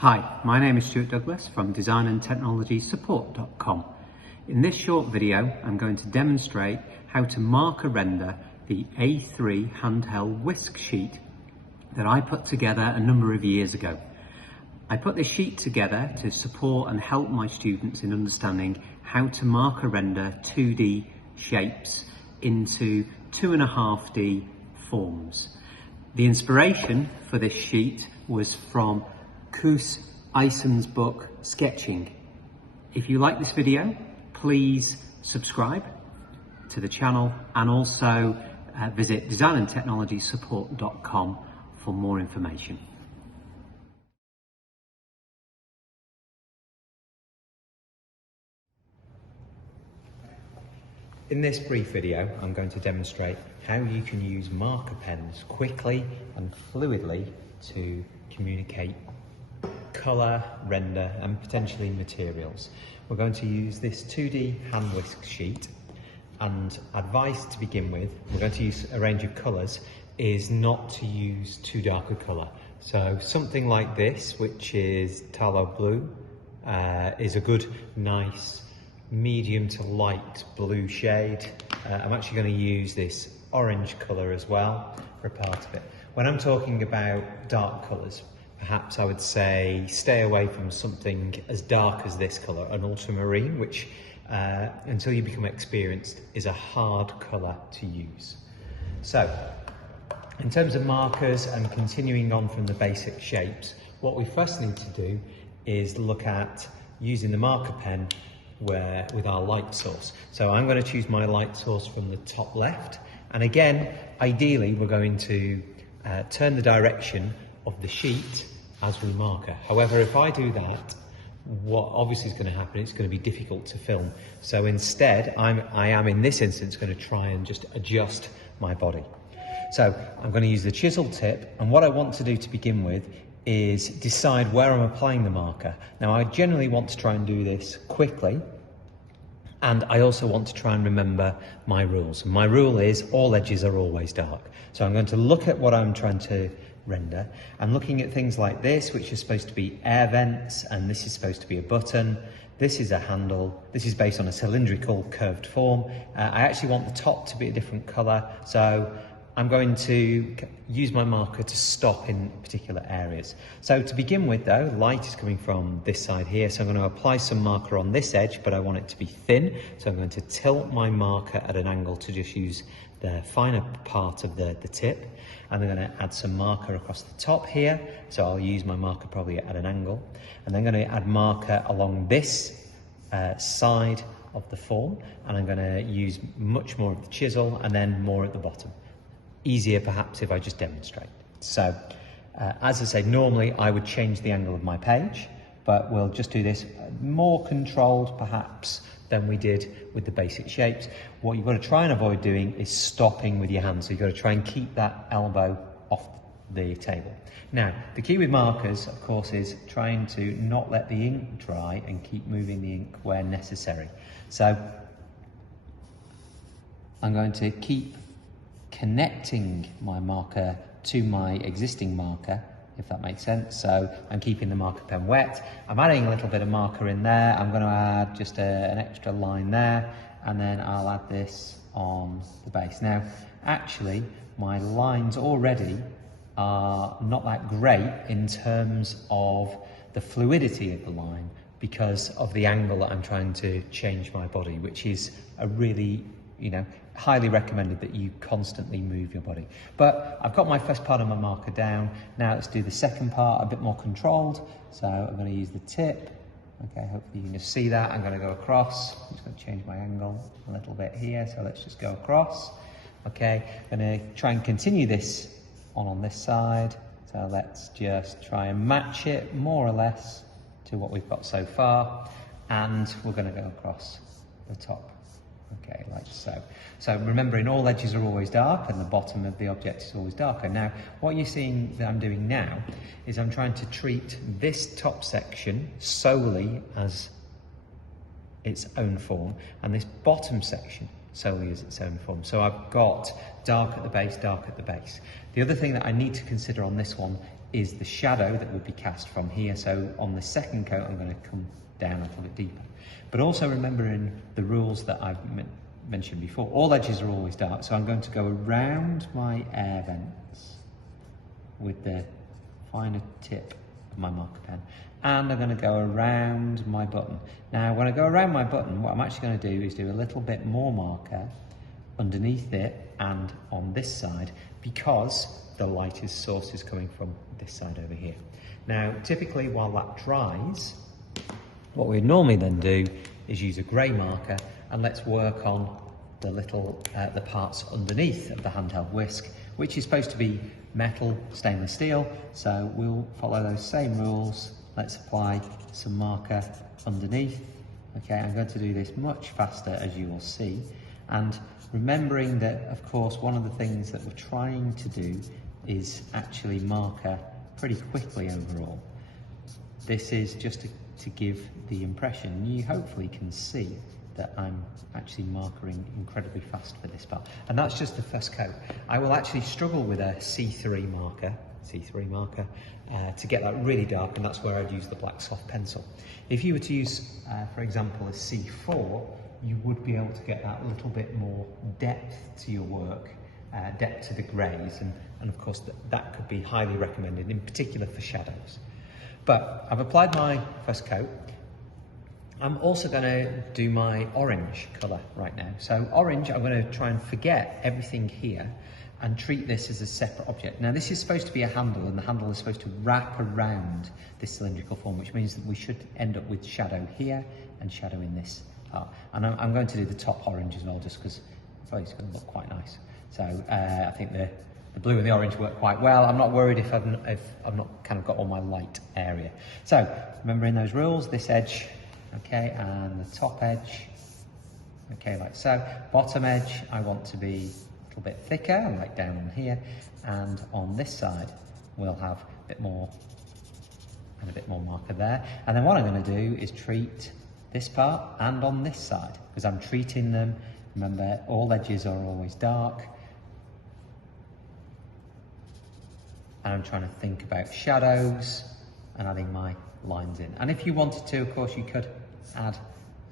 Hi, my name is Stuart Douglas from designandtechnologysupport.com. In this short video, I'm going to demonstrate how to marker render the A3 Handheld Whisk sheet that I put together a number of years ago. I put this sheet together to support and help my students in understanding how to marker render 2D shapes into 2.5D forms. The inspiration for this sheet was from Koos Essien's book Sketching. If you like this video, please subscribe to the channel and also visit designandtechnologysupport.com for more information. In this brief video, I'm going to demonstrate how you can use marker pens quickly and fluidly to communicate colour, render and potentially materials. We're going to use this 2D hand whisk sheet, and advice to begin with, we're going to use a range of colours, is not to use too dark a colour. So something like this, which is tallow blue, is a good, nice, medium to light blue shade. I'm actually going to use this orange colour as well for a part of it. When I'm talking about dark colours, perhaps I would say stay away from something as dark as this colour, an ultramarine, which until you become experienced is a hard colour to use. So in terms of markers and continuing on from the basic shapes, what we first need to do is look at using the marker pen with our light source. So I'm going to choose my light source from the top left, and again, ideally we're going to turn the direction of the sheet as we marker. However, if I do that, what obviously is going to happen, it's going to be difficult to film. So instead, I am in this instance going to try and just adjust my body. So I'm going to use the chisel tip, and what I want to do to begin with is decide where I'm applying the marker. Now I generally want to try and do this quickly, and I also want to try and remember my rules. My rule is all edges are always dark. So I'm going to look at what I'm trying to render and looking at things like this, which is supposed to be air vents, and this is supposed to be a button. This is a handle. This is based on a cylindrical curved form. I actually want the top to be a different colour, so I'm going to use my marker to stop in particular areas. So to begin with though, light is coming from this side here, so I'm going to apply some marker on this edge, but I want it to be thin, so I'm going to tilt my marker at an angle to just use the finer part of the tip. And I'm going to add some marker across the top here, so I'll use my marker probably at an angle, and then I'm going to add marker along this side of the form, and I'm going to use much more of the chisel and then more at the bottom. Easier perhaps if I just demonstrate. So as I say, normally I would change the angle of my page, but we'll just do this more controlled perhaps than we did with the basic shapes. What you've got to try and avoid doing is stopping with your hands. So you've got to try and keep that elbow off the table. Now, the key with markers, of course, is trying to not let the ink dry and keep moving the ink where necessary. So I'm going to keep connecting my marker to my existing marker, if that makes sense. So I'm keeping the marker pen wet. I'm adding a little bit of marker in there. I'm going to add just an extra line there, and then I'll add this on the base. Now, actually, my lines already are not that great in terms of the fluidity of the line because of the angle that I'm trying to change my body, which is a really, highly recommended that you constantly move your body. But I've got my first part of my marker down. Now let's do the second part, a bit more controlled. So I'm going to use the tip. Okay, hopefully you can just see that. I'm going to go across. I'm just going to change my angle a little bit here. So let's just go across. Okay, I'm going to try and continue this on this side. So let's just try and match it more or less to what we've got so far. And we're going to go across the top. Okay, like so. So remembering all edges are always dark and the bottom of the object is always darker. Now, what you're seeing that I'm doing now is I'm trying to treat this top section solely as its own form and this bottom section solely as its own form. So I've got dark at the base, dark at the base. The other thing that I need to consider on this one is the shadow that would be cast from here. So on the second coat, I'm going to come down a little bit deeper. But also remembering the rules that I've mentioned before, all edges are always dark. So I'm going to go around my air vents with the finer tip of my marker pen, and I'm going to go around my button. Now when I go around my button, what I'm actually going to do is do a little bit more marker underneath it and on this side, because the light source is coming from this side over here. Now typically while that dries, what we normally then do is use a grey marker, and let's work on the little the parts underneath of the handheld whisk, which is supposed to be metal, stainless steel. So we'll follow those same rules. Let's apply some marker underneath. Okay, I'm going to do this much faster, as you will see, and remembering that of course one of the things that we're trying to do is actually marker pretty quickly overall. This is just to give the impression, you hopefully can see that I'm actually markering incredibly fast for this part. And that's just the first coat. I will actually struggle with a C3 marker to get that really dark, and that's where I'd use the black soft pencil. If you were to use, for example, a C4, you would be able to get that little bit more depth to your work, depth to the greys, and of course that could be highly recommended, in particular for shadows. But I've applied my first coat. I'm also going to do my orange colour right now. So orange, I'm going to try and forget everything here and treat this as a separate object. Now this is supposed to be a handle, and the handle is supposed to wrap around this cylindrical form, which means that we should end up with shadow here and shadow in this part. And I'm going to do the top orange as well, just because I thought it's going to look quite nice. So I think the blue and the orange work quite well. I'm not worried if I've not kind of got all my light area. So remembering those rules, this edge, okay, and the top edge, okay, like so. Bottom edge, I want to be a little bit thicker, like down on here, and on this side, we'll have a bit more and a bit more marker there. And then what I'm going to do is treat this part and on this side, because I'm treating them. Remember, all edges are always dark. And I'm trying to think about shadows and adding my lines in. And if you wanted to, of course, you could add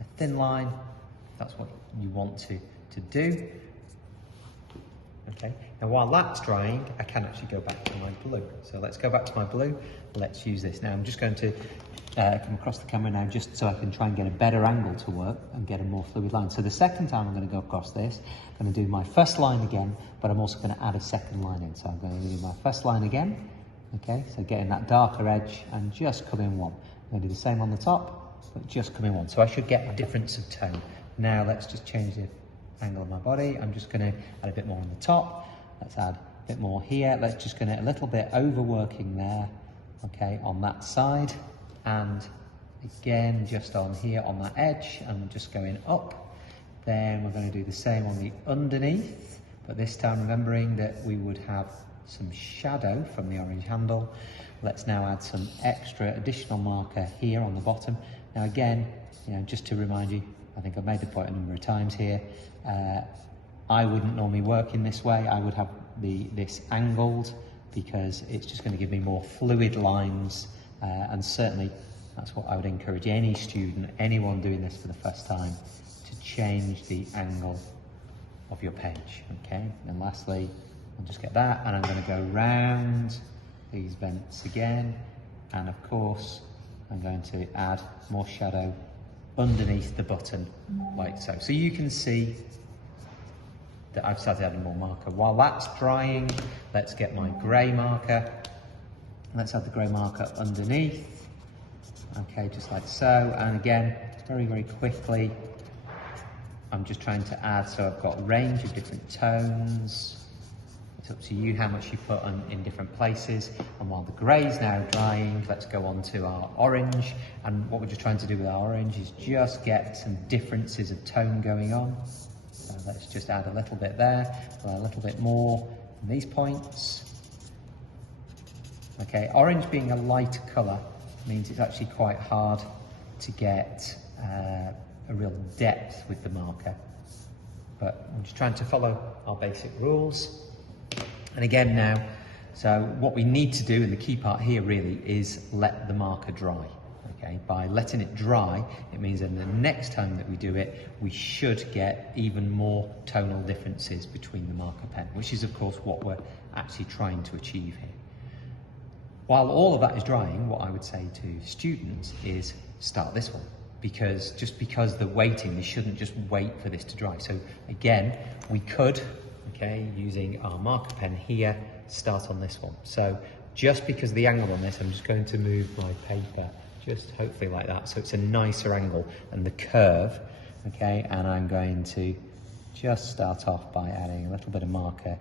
a thin line, if that's what you want to do. Okay, now while that's drying, I can actually go back to my blue. So let's go back to my blue, let's use this. Now I'm just going to come across the camera now, just so I can try and get a better angle to work and get a more fluid line. So the second time I'm going to go across this, I'm going to do my first line again, but I'm also going to add a second line in. So I'm going to do my first line again, okay, so getting that darker edge and just come in one. I'm going to do the same on the top, but just come in one. So I should get a difference of tone. Now let's just change the angle of my body. I'm just going to add a bit more on the top. Let's add a bit more here. Let's just going to a little bit overworking there, okay, on that side. And again, just on here on that edge, and just going up. Then we're going to do the same on the underneath, but this time remembering that we would have some shadow from the orange handle. Let's now add some extra additional marker here on the bottom. Now again, you know, just to remind you, I think I've made the point a number of times here, I wouldn't normally work in this way. I would have this angled, because it's just going to give me more fluid lines. And certainly that's what I would encourage any student, anyone doing this for the first time, to change the angle of your page, okay? And lastly, I'll just get that, and I'm going to go round these vents again, and of course I'm going to add more shadow underneath the button, like so. So you can see that I've started adding more marker. While that's drying, let's get my grey marker. Let's add the grey marker underneath, okay, just like so. And again, very, very quickly, I'm just trying to add, so I've got a range of different tones. It's up to you how much you put in different places. And while the grey's now drying, let's go on to our orange. And what we're just trying to do with our orange is just get some differences of tone going on. So let's just add a little bit there, a little bit more in these points. Okay, orange being a lighter colour means it's actually quite hard to get a real depth with the marker. but I'm just trying to follow our basic rules. And again now, so what we need to do, and the key part here really, is let the marker dry. Okay, by letting it dry, it means that the next time that we do it, we should get even more tonal differences between the marker pen, which is of course what we're actually trying to achieve here. While all of that is drying, what I would say to students is start this one, because just because they're waiting, they shouldn't just wait for this to dry. So again, we could, okay, using our marker pen here, start on this one. So just because of the angle on this, I'm just going to move my paper just hopefully like that, so it's a nicer angle and the curve, okay, and I'm going to just start off by adding a little bit of marker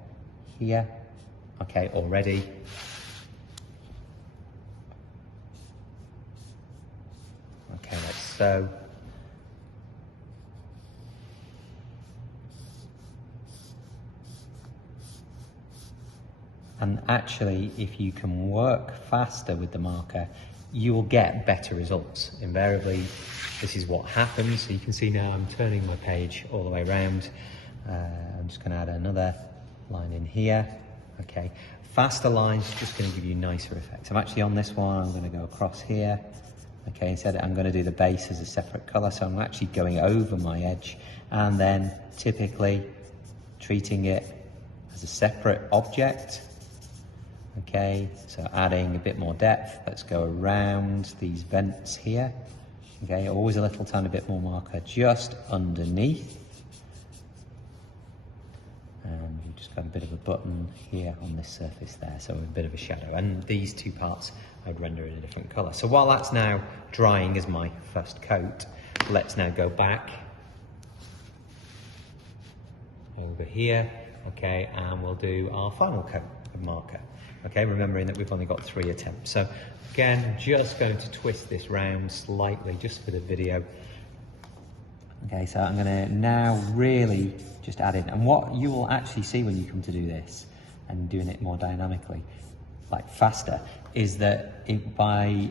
here, okay, already. Okay, like so. And actually, if you can work faster with the marker, you will get better results. Invariably, this is what happens. So you can see now I'm turning my page all the way around. I'm just going to add another line in here. Okay, faster lines just going to give you nicer effects. I'm actually on this one, I'm going to go across here. Okay, instead I'm going to do the base as a separate colour, so I'm actually going over my edge and then typically treating it as a separate object. Okay, so adding a bit more depth. Let's go around these vents here. Okay, always a little tiny bit more marker just underneath. And we've just got a bit of a button here on this surface there, so a bit of a shadow. And these two parts I'd render in a different colour. So while that's now drying as my first coat, let's now go back over here, okay, and we'll do our final coat of marker. Okay, remembering that we've only got 3 attempts. So again, just going to twist this round slightly just for the video. Okay, so I'm going to now really just add in, and what you will actually see when you come to do this and doing it more dynamically, like faster, is that by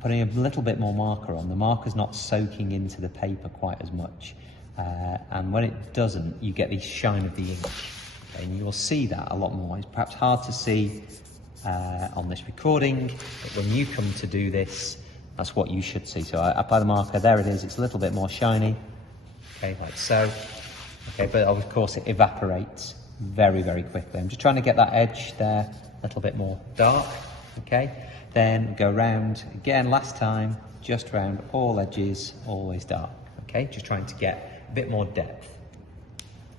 putting a little bit more marker on, the marker's not soaking into the paper quite as much, and when it doesn't, you get the shine of the ink. And you will see that a lot more. It's perhaps hard to see on this recording, but when you come to do this, that's what you should see. So I apply the marker, there it is, it's a little bit more shiny, okay, like so. Okay, but of course it evaporates very, very quickly. I'm just trying to get that edge there a little bit more dark, okay? Then go round, again, last time, just round all edges, always dark, okay? Just trying to get a bit more depth.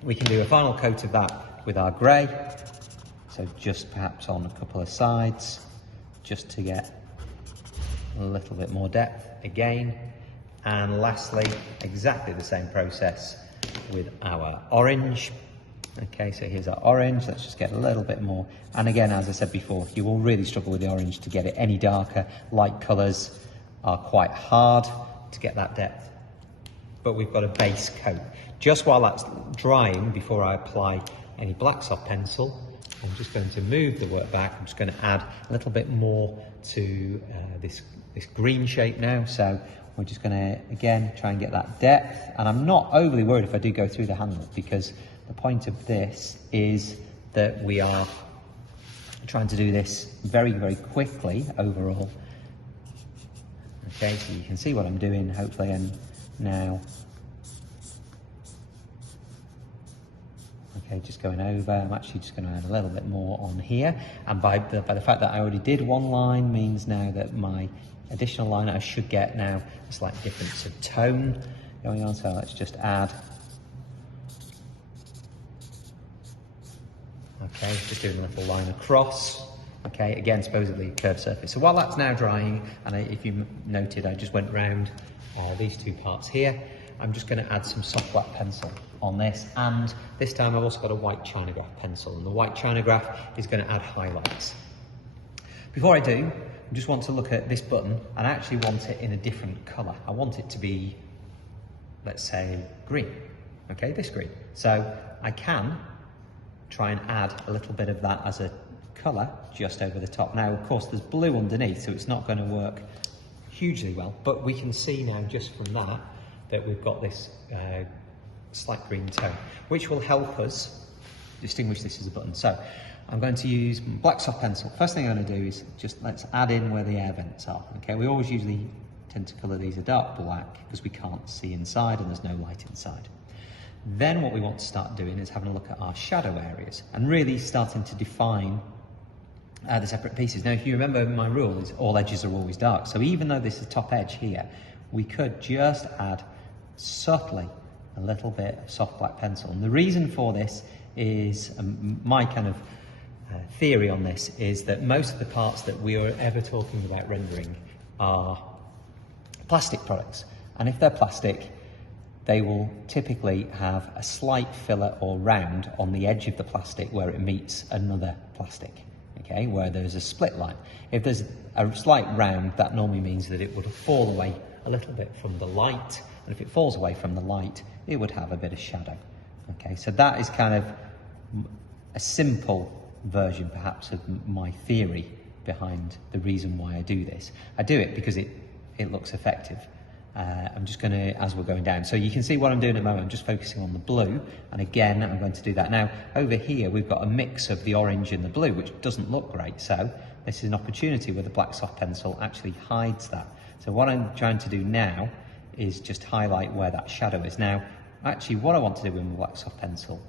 We can do a final coat of that with our grey, so just perhaps on a couple of sides, just to get a little bit more depth again. And lastly, exactly the same process with our orange. Okay, so here's our orange, let's just get a little bit more. And again, as I said before, you will really struggle with the orange to get it any darker. Light colours are quite hard to get that depth, but we've got a base coat. Just while that's drying, before I apply any black soft pencil, I'm just going to move the work back. I'm just going to add a little bit more to this green shape now. So we're just going to, again, try and get that depth. And I'm not overly worried if I do go through the handle, because the point of this is that we are trying to do this very, very quickly overall. Okay, so you can see what I'm doing, hopefully, and now, okay, just going over, I'm actually just going to add a little bit more on here, and by the fact that I already did one line means now that my additional line, I should get now a slight difference of tone going on, so let's just add. Okay, just doing a little line across. Okay, again, supposedly a curved surface. So while that's now drying, and if you noted, I just went round these two parts here, I'm just going to add some soft black pencil on this, and this time I've also got a white Chinograph pencil, and the white Chinograph is going to add highlights. Before I do, I just want to look at this button, and I actually want it in a different colour. I want it to be, let's say, green. Okay, this green. So I can try and add a little bit of that as a colour just over the top. Now, of course, there's blue underneath, so it's not going to work hugely well, but we can see now just from that we've got this slight green tone, which will help us distinguish this as a button. So I'm going to use black soft pencil. First thing I'm going to do is just let's add in where the air vents are. Okay, we always usually tend to colour these a dark black because we can't see inside and there's no light inside. Then what we want to start doing is having a look at our shadow areas and really starting to define the separate pieces. Now, if you remember, my rule is all edges are always dark. So even though this is top edge here, we could just add subtly a little bit of soft black pencil. And the reason for this is my kind of theory on this is that most of the parts that we are ever talking about rendering are plastic products. And if they're plastic, they will typically have a slight fillet or round on the edge of the plastic where it meets another plastic, okay, where there's a split line. If there's a slight round, that normally means that it would fall away a little bit from the light, and if it falls away from the light, it would have a bit of shadow. Okay, so that is kind of a simple version, perhaps, of my theory behind the reason why I do this. I do it because it looks effective. I'm just going to, as we're going down, so you can see what I'm doing at the moment, I'm just focusing on the blue, and again I'm going to do that. Now over here we've got a mix of the orange and the blue, which doesn't look great, so this is an opportunity where the black soft pencil actually hides that. So what I'm trying to do now is just highlight where that shadow is. Now actually what I want to do with the black soft pencil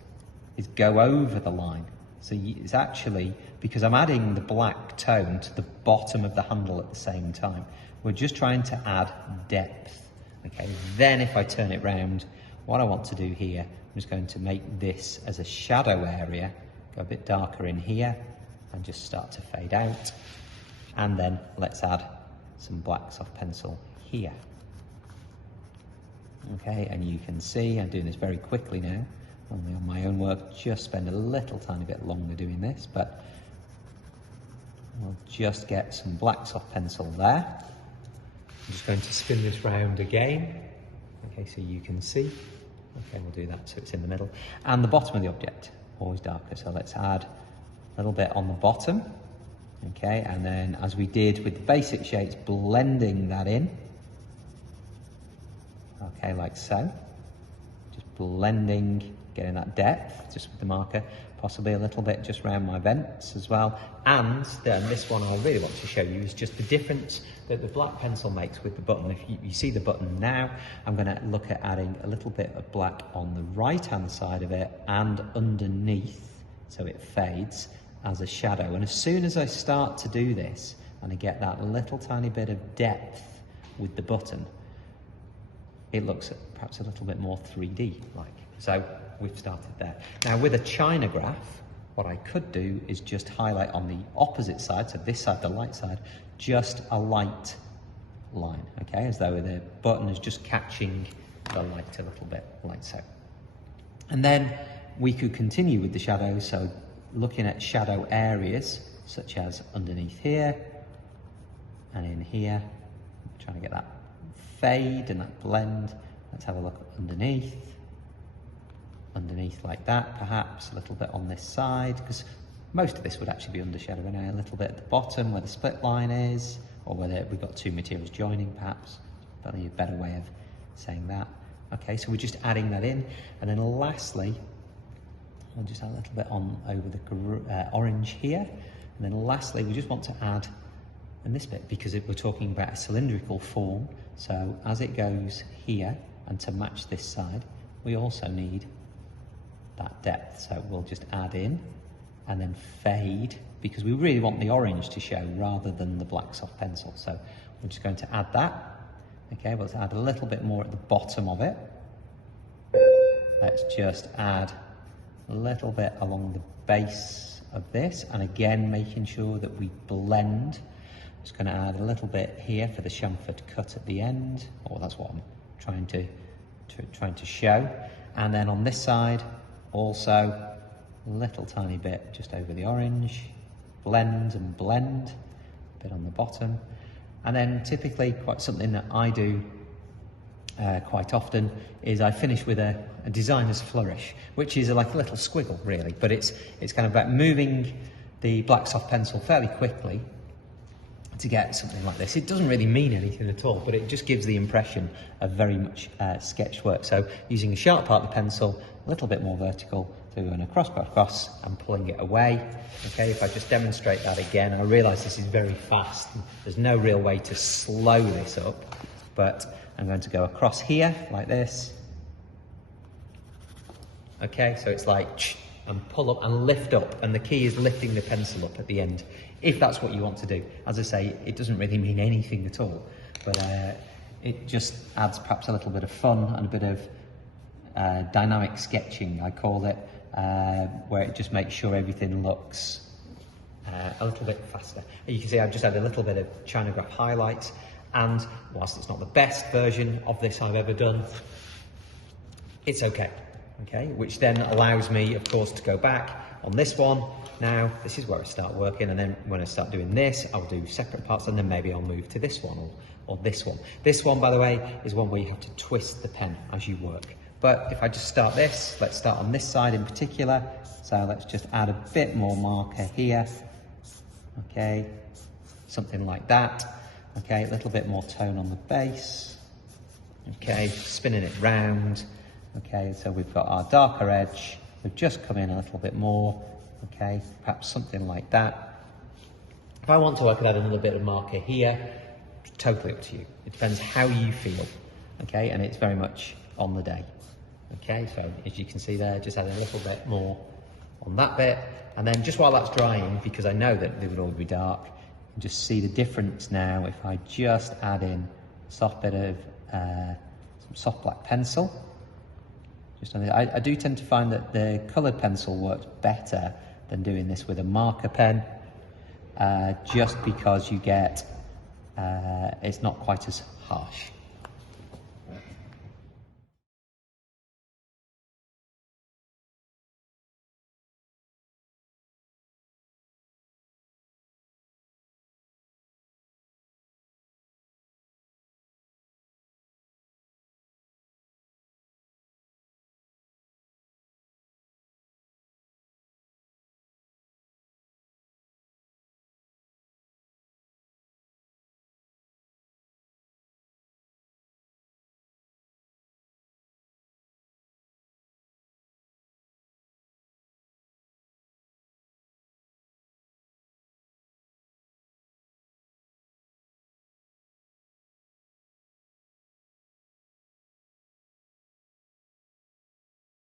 is go over the line. So it's actually, because I'm adding the black tone to the bottom of the handle at the same time, we're just trying to add depth. Okay, then if I turn it round, what I want to do here, I'm just going to make this as a shadow area, go a bit darker in here, and just start to fade out. And then let's add some black soft pencil here. Okay, and you can see I'm doing this very quickly now. Only on my own work, just spend a little tiny bit longer doing this, but we'll just get some black soft pencil there. I'm just going to spin this round again, okay, so you can see. Okay, we'll do that so it's in the middle. And the bottom of the object, always darker, so let's add a little bit on the bottom, okay, and then as we did with the basic shapes, blending that in, okay, like so. Just blending, getting that depth just with the marker, possibly a little bit just around my vents as well. And then this one I really want to show you is just the difference that the black pencil makes with the button. If you see the button now, I'm going to look at adding a little bit of black on the right hand side of it and underneath, so it fades as a shadow. And as soon as I start to do this and I get that little tiny bit of depth with the button, it looks perhaps a little bit more 3D like. So we've started there. Now with a China graph, what I could do is just highlight on the opposite side, so this side, the light side, just a light line, okay, as though the button is just catching the light a little bit, like so. And then we could continue with the shadows, so looking at shadow areas, such as underneath here, and in here, trying to get that fade and that blend. Let's have a look underneath like that, perhaps a little bit on this side, because most of this would actually be under shadow anyway, a little bit at the bottom where the split line is, or whether we've got two materials joining perhaps, probably a better way of saying that. Okay, so we're just adding that in, and then lastly, I'll just add a little bit on over the orange here, and then lastly we just want to add in this bit, because we're talking about a cylindrical form, so as it goes here, and to match this side, we also need that depth, so we'll just add in and then fade, because we really want the orange to show rather than the black soft pencil. So we're just going to add that. Okay, let's add a little bit more at the bottom of it. Let's just add a little bit along the base of this, and again making sure that we blend. Just going to add a little bit here for the chamfered cut at the end, or that's what I'm trying to show. And then on this side also a little tiny bit just over the orange, blend and blend, a bit on the bottom. And then typically quite something that I do quite often is I finish with a designer's flourish, which is like a little squiggle really, but it's kind of about moving the black soft pencil fairly quickly to get something like this. It doesn't really mean anything at all, but it just gives the impression of very much sketched work. So using a sharp part of the pencil, a little bit more vertical, so going across, and pulling it away. Okay, if I just demonstrate that again, I realise this is very fast. There's no real way to slow this up, but I'm going to go across here like this. Okay, so it's like and pull up and lift up, and the key is lifting the pencil up at the end, if that's what you want to do. As I say, it doesn't really mean anything at all, but it just adds perhaps a little bit of fun and a bit of dynamic sketching, I call it, where it just makes sure everything looks a little bit faster. And you can see I've just had a little bit of China graph highlights, and whilst it's not the best version of this I've ever done, it's okay. Okay, which then allows me, of course, to go back on this one. Now, this is where I start working, and then when I start doing this, I'll do separate parts, and then maybe I'll move to this one or this one. This one, by the way, is one where you have to twist the pen as you work. But if I just start this, let's start on this side in particular. So let's just add a bit more marker here. Okay, something like that. Okay, a little bit more tone on the base. Okay, spinning it round. Okay, so we've got our darker edge. We've just come in a little bit more. Okay, perhaps something like that. If I want to, I could add another bit of marker here. It's totally up to you. It depends how you feel. Okay, and it's very much on the day. Okay, so as you can see there, just add a little bit more on that bit. And then just while that's drying, because I know that they would all be dark, you can just see the difference now if I just add in a soft bit of some soft black pencil. Just on the, I do tend to find that the coloured pencil works better than doing this with a marker pen, just because you get, it's not quite as harsh.